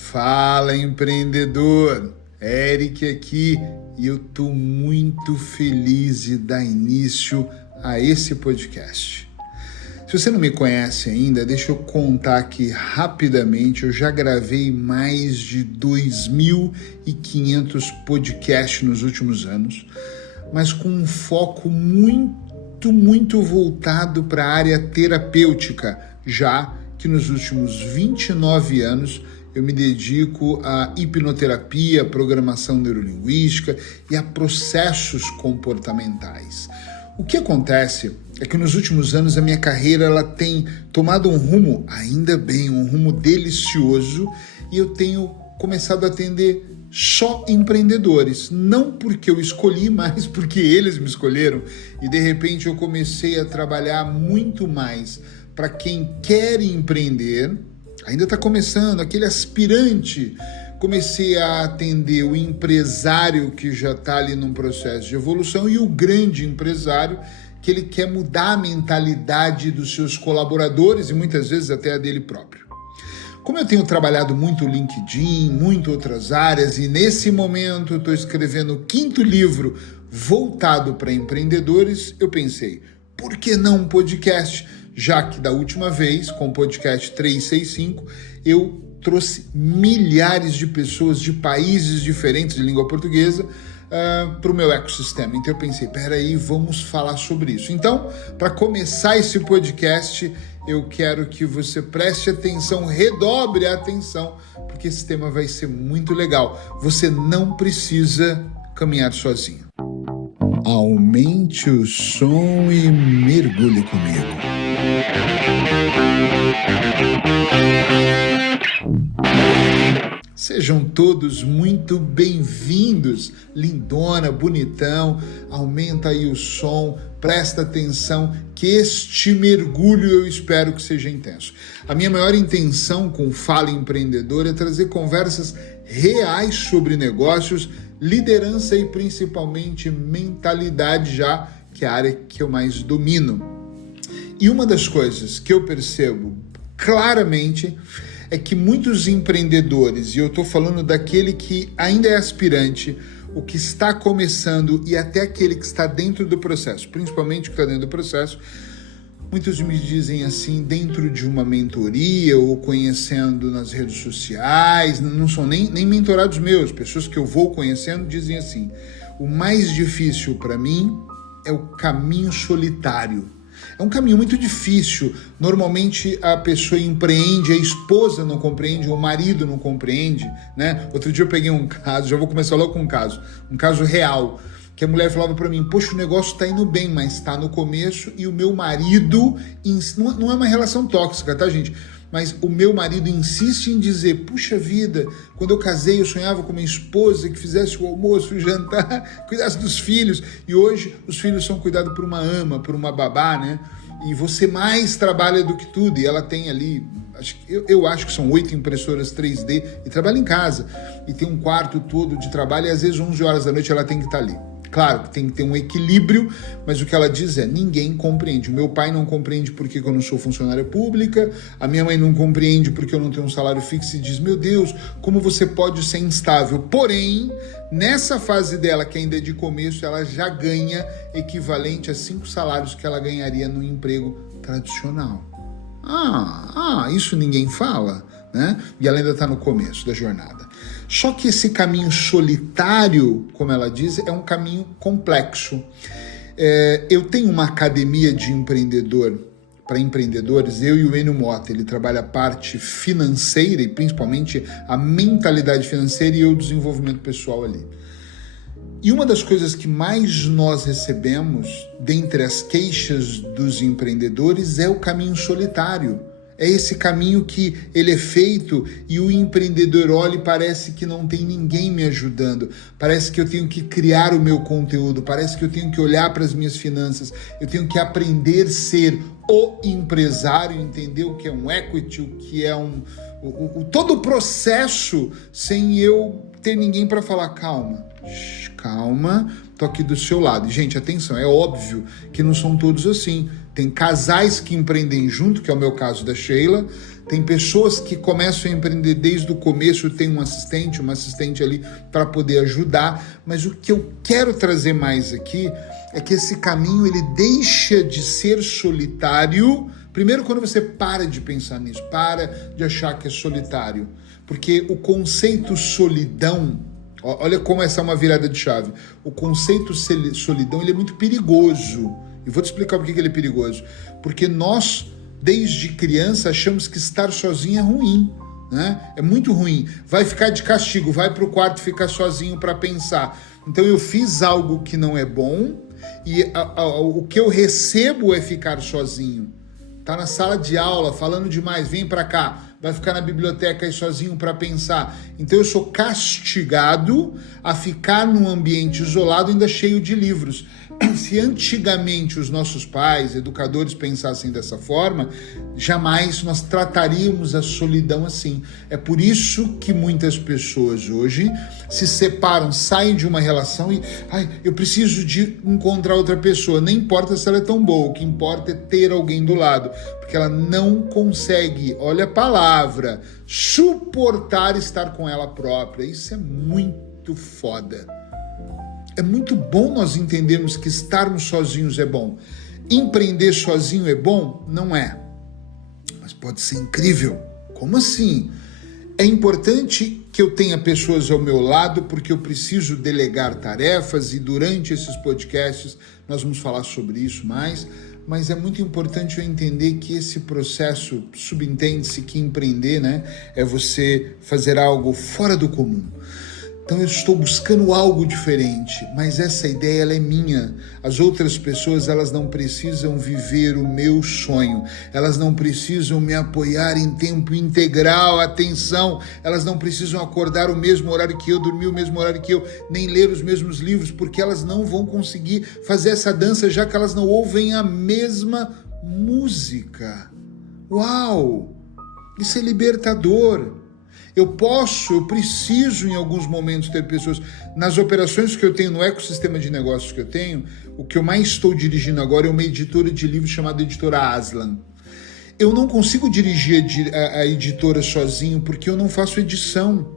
Fala, empreendedor! Eric aqui e eu estou muito feliz de dar início a esse podcast. Se você não me conhece ainda, deixa eu contar aqui rapidamente. Eu já gravei mais de 2.500 podcasts nos últimos anos, mas com um foco muito voltado para a área terapêutica, já que nos últimos 29 anos eu me dedico à hipnoterapia, programação neurolinguística e a processos comportamentais. O que acontece é que nos últimos anos a minha carreira ela tem tomado um rumo, ainda bem, um rumo delicioso, e eu tenho começado a atender só empreendedores, não porque eu escolhi, mas porque eles me escolheram, e de repente eu comecei a trabalhar muito mais para quem quer empreender, ainda está começando, aquele aspirante. Comecei a atender o empresário que já está ali num processo de evolução e o grande empresário que ele quer mudar a mentalidade dos seus colaboradores e muitas vezes até a dele próprio. Como eu tenho trabalhado muito o LinkedIn, muito outras áreas, e nesse momento estou escrevendo o 5º livro voltado para empreendedores, eu pensei, por que não um podcast? Já que da última vez, com o podcast 365, eu trouxe milhares de pessoas de países diferentes de língua portuguesa para o meu ecossistema. Então eu pensei, peraí, vamos falar sobre isso. Então, para começar esse podcast, eu quero que você preste atenção, redobre a atenção, porque esse tema vai ser muito legal. Você não precisa caminhar sozinho. Aumente o som e mergulhe comigo. Sejam todos muito bem-vindos, lindona, bonitão, aumenta aí o som, presta atenção que este mergulho eu espero que seja intenso. A minha maior intenção com o Fala Empreendedor é trazer conversas reais sobre negócios, liderança e principalmente mentalidade, já que é a área que eu mais domino. E uma das coisas que eu percebo claramente é que muitos empreendedores, e eu estou falando daquele que ainda é aspirante, o que está começando e até aquele que está dentro do processo, principalmente o que está dentro do processo, muitos me dizem assim, dentro de uma mentoria ou conhecendo nas redes sociais, não são nem mentorados meus, pessoas que eu vou conhecendo dizem assim, o mais difícil para mim é o caminho solitário. É um caminho muito difícil. Normalmente a pessoa empreende, a esposa não compreende, o marido não compreende, né? Outro dia eu peguei um caso, já vou começar logo com um caso real, que a mulher falava para mim, poxa, o negócio tá indo bem, mas tá no começo e o meu marido, não é uma relação tóxica, tá, gente? Mas o meu marido insiste em dizer, puxa vida, quando eu casei eu sonhava com uma esposa que fizesse o almoço, o jantar, cuidasse dos filhos, e hoje os filhos são cuidados por uma ama, por uma babá, né? E você mais trabalha do que tudo, e ela tem ali, eu acho que são 8 impressoras 3D, e trabalha em casa, e tem um quarto todo de trabalho, e às vezes 11 horas da noite ela tem que estar ali. Claro que tem que ter um equilíbrio, mas o que ela diz é, ninguém compreende. O meu pai não compreende porque eu não sou funcionária pública, a minha mãe não compreende porque eu não tenho um salário fixo e diz, meu Deus, como você pode ser instável? Porém, nessa fase dela, que ainda é de começo, ela já ganha equivalente a 5 salários que ela ganharia no emprego tradicional. Isso ninguém fala, né? E ela ainda está no começo da jornada. Só que esse caminho solitário, como ela diz, é um caminho complexo. Eu tenho uma academia de empreendedor para empreendedores, eu e o Enio Mota, ele trabalha a parte financeira e principalmente a mentalidade financeira e o desenvolvimento pessoal ali. E uma das coisas que mais nós recebemos, dentre as queixas dos empreendedores, é o caminho solitário. É esse caminho que ele é feito e o empreendedor olha e parece que não tem ninguém me ajudando. Parece que eu tenho que criar o meu conteúdo, parece que eu tenho que olhar para as minhas finanças, eu tenho que aprender a ser o empresário, entender o que é um equity, o que é todo o processo, sem eu ter ninguém para falar, calma, tô aqui do seu lado. E, gente, atenção, é óbvio que não são todos assim. Tem casais que empreendem junto, que é o meu caso da Sheila, Tem pessoas que começam a empreender desde o começo, tem uma assistente ali para poder ajudar, mas o que eu quero trazer mais aqui é que esse caminho ele deixa de ser solitário, primeiro quando você para de pensar nisso, para de achar que é solitário, porque o conceito solidão, olha como essa é uma virada de chave, o conceito solidão ele é muito perigoso, e vou te explicar por que ele é perigoso, porque nós desde criança achamos que estar sozinho é ruim, né? É muito ruim. Vai ficar de castigo, vai para o quarto ficar sozinho para pensar. Então eu fiz algo que não é bom e o que eu recebo é ficar sozinho. Tá na sala de aula falando demais, vem para cá. Vai ficar na biblioteca aí sozinho para pensar. Então eu sou castigado a ficar num ambiente isolado ainda cheio de livros. Se antigamente os nossos pais, educadores pensassem dessa forma, jamais nós trataríamos a solidão assim. É por isso que muitas pessoas hoje se separam, saem de uma relação e eu preciso de encontrar outra pessoa. Nem importa se ela é tão boa, o que importa é ter alguém do lado, porque ela não consegue, olha a palavra, suportar estar com ela própria. Isso é muito foda. É muito bom nós entendermos que estarmos sozinhos é bom. Empreender sozinho é bom? Não é. Mas pode ser incrível. Como assim? É importante que eu tenha pessoas ao meu lado porque eu preciso delegar tarefas e durante esses podcasts nós vamos falar sobre isso mais. Mas é muito importante eu entender que esse processo, subentende-se que empreender, né, é você fazer algo fora do comum. Então eu estou buscando algo diferente, mas essa ideia ela é minha. As outras pessoas elas não precisam viver o meu sonho, elas não precisam me apoiar em tempo integral, atenção, elas não precisam acordar o mesmo horário que eu, dormir o mesmo horário que eu, nem ler os mesmos livros, porque elas não vão conseguir fazer essa dança já que elas não ouvem a mesma música. Uau! Isso é libertador. Eu preciso em alguns momentos ter pessoas, nas operações que eu tenho, no ecossistema de negócios que eu tenho, o que eu mais estou dirigindo agora é uma editora de livros chamada Editora Aslan. Eu não consigo dirigir a editora sozinho porque eu não faço edição,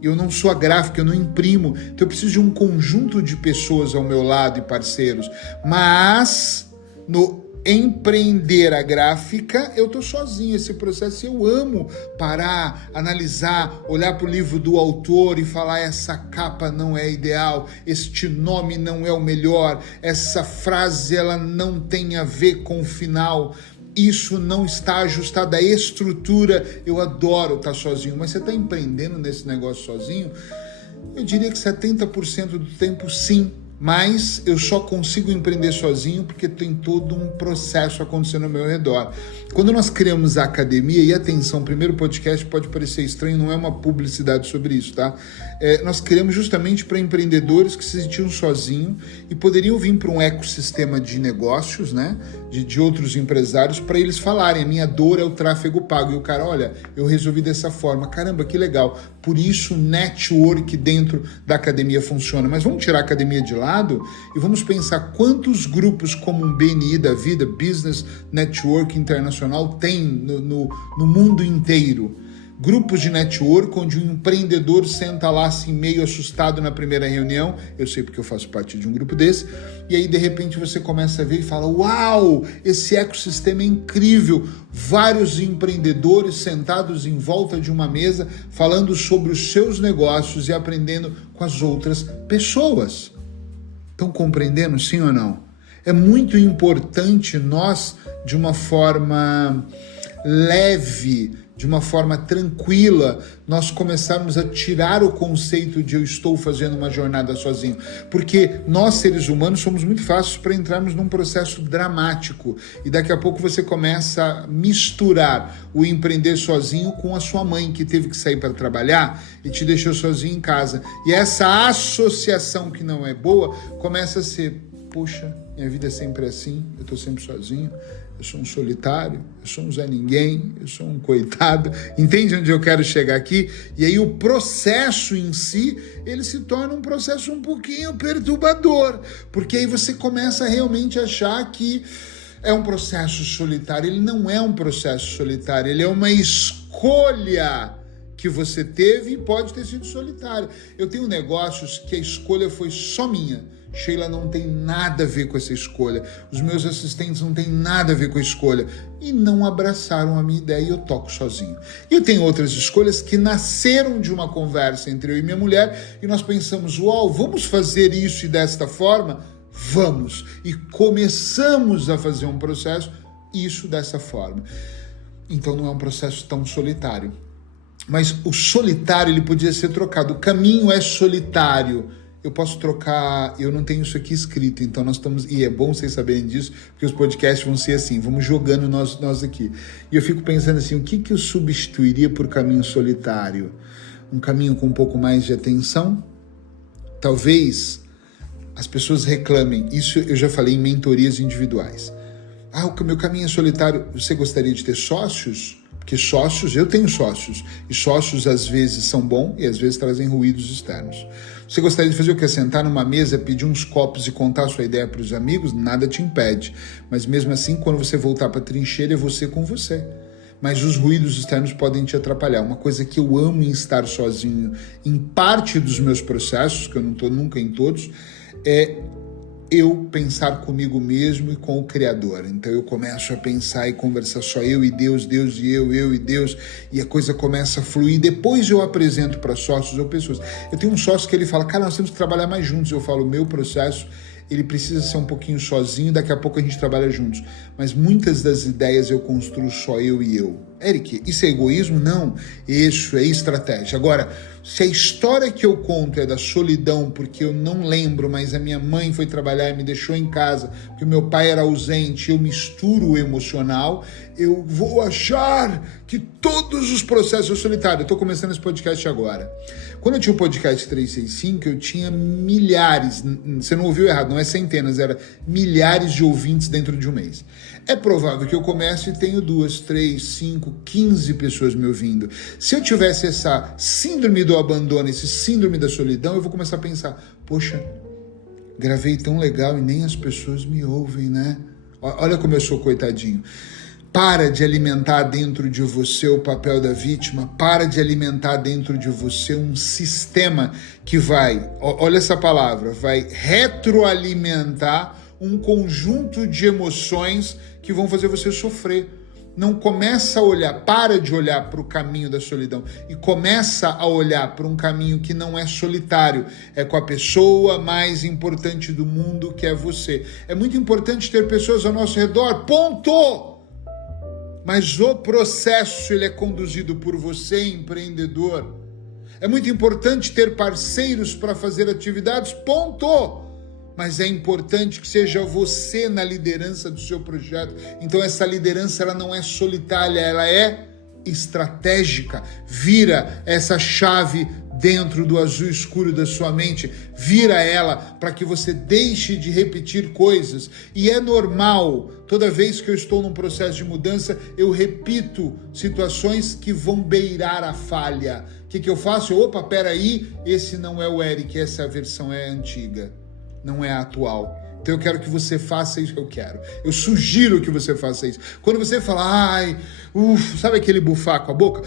eu não sou a gráfica, eu não imprimo, então eu preciso de um conjunto de pessoas ao meu lado e parceiros, mas no empreender a gráfica, eu tô sozinho, esse processo eu amo parar, analisar, olhar pro livro do autor e falar essa capa não é ideal, este nome não é o melhor, essa frase ela não tem a ver com o final, isso não está ajustado à estrutura. Eu adoro estar sozinho, mas você está empreendendo nesse negócio sozinho? Eu diria que 70% do tempo sim. Mas eu só consigo empreender sozinho porque tem todo um processo acontecendo ao meu redor. Quando nós criamos a academia, e atenção, primeiro podcast pode parecer estranho, não é uma publicidade sobre isso, tá? Nós criamos justamente para empreendedores que se sentiam sozinhos e poderiam vir para um ecossistema de negócios, né? De outros empresários, para eles falarem, a minha dor é o tráfego pago. E o cara, olha, eu resolvi dessa forma, caramba, que legal. Por isso o network dentro da academia funciona. Mas vamos tirar a academia de lado e vamos pensar quantos grupos como um BNI da vida, Business Network Internacional, tem no mundo inteiro. Grupos de network onde um empreendedor senta lá assim meio assustado na primeira reunião, eu sei porque eu faço parte de um grupo desse, e aí de repente você começa a ver e fala, uau, esse ecossistema é incrível, vários empreendedores sentados em volta de uma mesa falando sobre os seus negócios e aprendendo com as outras pessoas. Estão compreendendo, sim ou não? É muito importante nós, de uma forma leve, de uma forma tranquila, nós começarmos a tirar o conceito de eu estou fazendo uma jornada sozinho. Porque nós, seres humanos, somos muito fáceis para entrarmos num processo dramático. E daqui a pouco você começa a misturar o empreender sozinho com a sua mãe, que teve que sair para trabalhar e te deixou sozinho em casa. E essa associação que não é boa começa a ser, poxa, minha vida é sempre assim, eu estou sempre sozinho. Eu sou um solitário, eu sou um Zé Ninguém, eu sou um coitado. Entende onde eu quero chegar aqui? E aí o processo em si, ele se torna um processo um pouquinho perturbador. Porque aí você começa a realmente achar que é um processo solitário. Ele não é um processo solitário, ele é uma escolha que você teve e pode ter sido solitário. Eu tenho negócios que a escolha foi só minha. Sheila não tem nada a ver com essa escolha. Os meus assistentes não têm nada a ver com a escolha. E não abraçaram a minha ideia e eu toco sozinho. E eu tenho outras escolhas que nasceram de uma conversa entre eu e minha mulher e nós pensamos, uau, vamos fazer isso e desta forma? Vamos. E começamos a fazer um processo, isso dessa forma. Então não é um processo tão solitário. Mas o solitário, ele podia ser trocado. O caminho é solitário. Eu posso trocar, eu não tenho isso aqui escrito, então nós estamos, e é bom vocês saberem disso, porque os podcasts vão ser assim, vamos jogando nós aqui. E eu fico pensando assim, o que eu substituiria por caminho solitário? Um caminho com um pouco mais de atenção? Talvez as pessoas reclamem, isso eu já falei em mentorias individuais. Ah, o meu caminho é solitário, você gostaria de ter sócios? Porque sócios, eu tenho sócios, e sócios às vezes são bons e às vezes trazem ruídos externos. Você gostaria de fazer o quê? Sentar numa mesa, pedir uns copos e contar a sua ideia para os amigos? Nada te impede. Mas mesmo assim, quando você voltar para a trincheira, é você com você. Mas os ruídos externos podem te atrapalhar. Uma coisa que eu amo em estar sozinho, em parte dos meus processos, que eu não estou nunca em todos, é eu pensar comigo mesmo e com o Criador. Então eu começo a pensar e conversar só eu e Deus, Deus e eu e Deus, e a coisa começa a fluir. Depois eu apresento para sócios ou pessoas. Eu tenho um sócio que ele fala, cara, nós temos que trabalhar mais juntos. Eu falo, o meu processo, ele precisa ser um pouquinho sozinho, daqui a pouco a gente trabalha juntos. Mas muitas das ideias eu construo só eu e eu. Eric, isso é egoísmo? Não, isso é estratégia. Agora, se a história que eu conto é da solidão, porque eu não lembro, mas a minha mãe foi trabalhar e me deixou em casa, porque o meu pai era ausente, eu misturo o emocional, eu vou achar que todos os processos são solitários. Eu estou começando esse podcast agora. Quando eu tinha o podcast 365, eu tinha milhares, você não ouviu errado, não é centenas, era milhares de ouvintes dentro de um mês. É provável que eu comece e tenho 2, 3, 5, 15 pessoas me ouvindo. Se eu tivesse essa síndrome do abandono, esse síndrome da solidão, eu vou começar a pensar, poxa, gravei tão legal e nem as pessoas me ouvem, né? Olha como eu sou coitadinho. Para de alimentar dentro de você o papel da vítima, para de alimentar dentro de você um sistema que vai, olha essa palavra, vai retroalimentar um conjunto de emoções que vão fazer você sofrer. Não começa a olhar, para de olhar para o caminho da solidão e começa a olhar para um caminho que não é solitário, é com a pessoa mais importante do mundo, que é você. É muito importante ter pessoas ao nosso redor, ponto! Mas o processo, ele é conduzido por você, empreendedor. É muito importante ter parceiros para fazer atividades, ponto! Mas é importante que seja você na liderança do seu projeto. Então essa liderança, ela não é solitária, ela é estratégica. Vira essa chave dentro do azul escuro da sua mente, vira ela para que você deixe de repetir coisas. E é normal, toda vez que eu estou num processo de mudança, eu repito situações que vão beirar a falha. O que eu faço? Opa, peraí, esse não é o Eric, essa versão é antiga. Não é a atual. Então eu quero que você faça isso que eu quero. Eu sugiro que você faça isso. Quando você fala, sabe aquele bufar com a boca?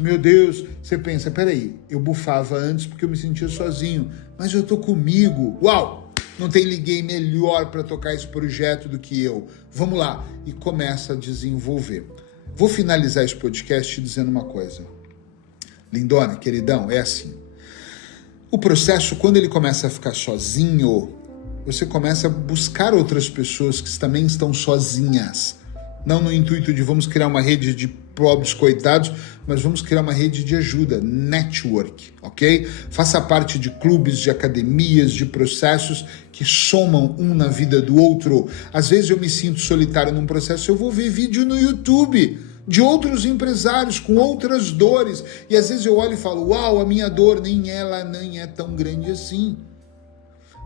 Meu Deus. Você pensa, peraí, eu bufava antes porque eu me sentia sozinho, mas eu tô comigo. Uau! Não tem ninguém melhor para tocar esse projeto do que eu. Vamos lá. E começa a desenvolver. Vou finalizar esse podcast dizendo uma coisa. Lindona, queridão, é assim. O processo, quando ele começa a ficar sozinho, você começa a buscar outras pessoas que também estão sozinhas. Não no intuito de vamos criar uma rede de pobres coitados, mas vamos criar uma rede de ajuda, network, ok? Faça parte de clubes, de academias, de processos que somam um na vida do outro. Às vezes eu me sinto solitário num processo, eu vou ver vídeo no YouTube de outros empresários com outras dores. E às vezes eu olho e falo, uau, a minha dor nem é tão grande assim.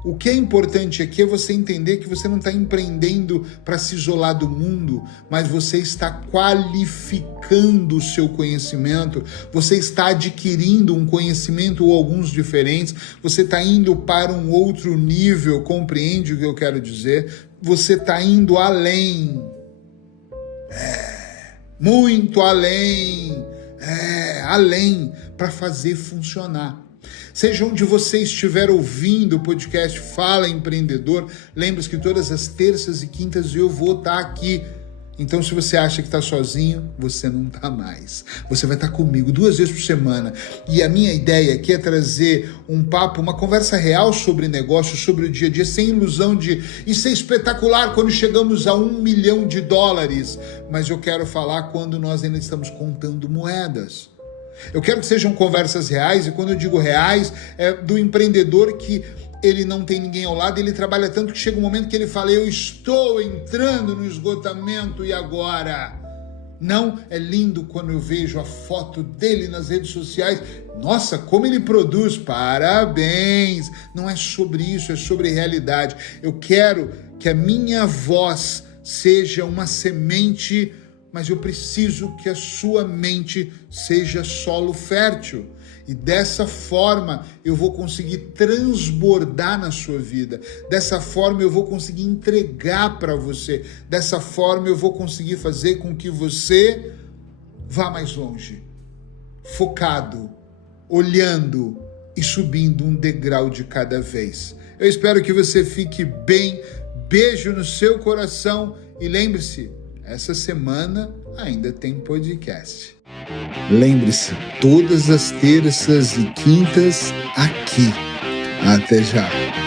O que é importante aqui é você entender que você não está empreendendo para se isolar do mundo, mas você está qualificando o seu conhecimento, você está adquirindo um conhecimento ou alguns diferentes, você está indo para um outro nível, compreende o que eu quero dizer? você está indo além. Muito além. Além para fazer funcionar. Seja onde você estiver ouvindo o podcast Fala Empreendedor, lembre-se que todas as terças e quintas eu vou estar aqui. Então, se você acha que está sozinho, você não está mais. Você vai estar comigo 2 vezes por semana. E a minha ideia aqui é trazer um papo, uma conversa real sobre negócio, sobre o dia a dia, sem ilusão de isso é espetacular quando chegamos a $1 milhão. Mas eu quero falar quando nós ainda estamos contando moedas. Eu quero que sejam conversas reais, e quando eu digo reais, é do empreendedor que ele não tem ninguém ao lado, ele trabalha tanto que chega um momento que ele fala, eu estou entrando no esgotamento e agora? Não, é lindo quando eu vejo a foto dele nas redes sociais, nossa, como ele produz, parabéns! Não é sobre isso, é sobre realidade. Eu quero que a minha voz seja uma semente, mas eu preciso que a sua mente seja solo fértil. E dessa forma eu vou conseguir transbordar na sua vida. Dessa forma eu vou conseguir entregar para você. Dessa forma eu vou conseguir fazer com que você vá mais longe. Focado, olhando e subindo um degrau de cada vez. Eu espero que você fique bem. Beijo no seu coração e lembre-se, essa semana ainda tem podcast. Lembre-se, todas as terças e quintas aqui. Até já!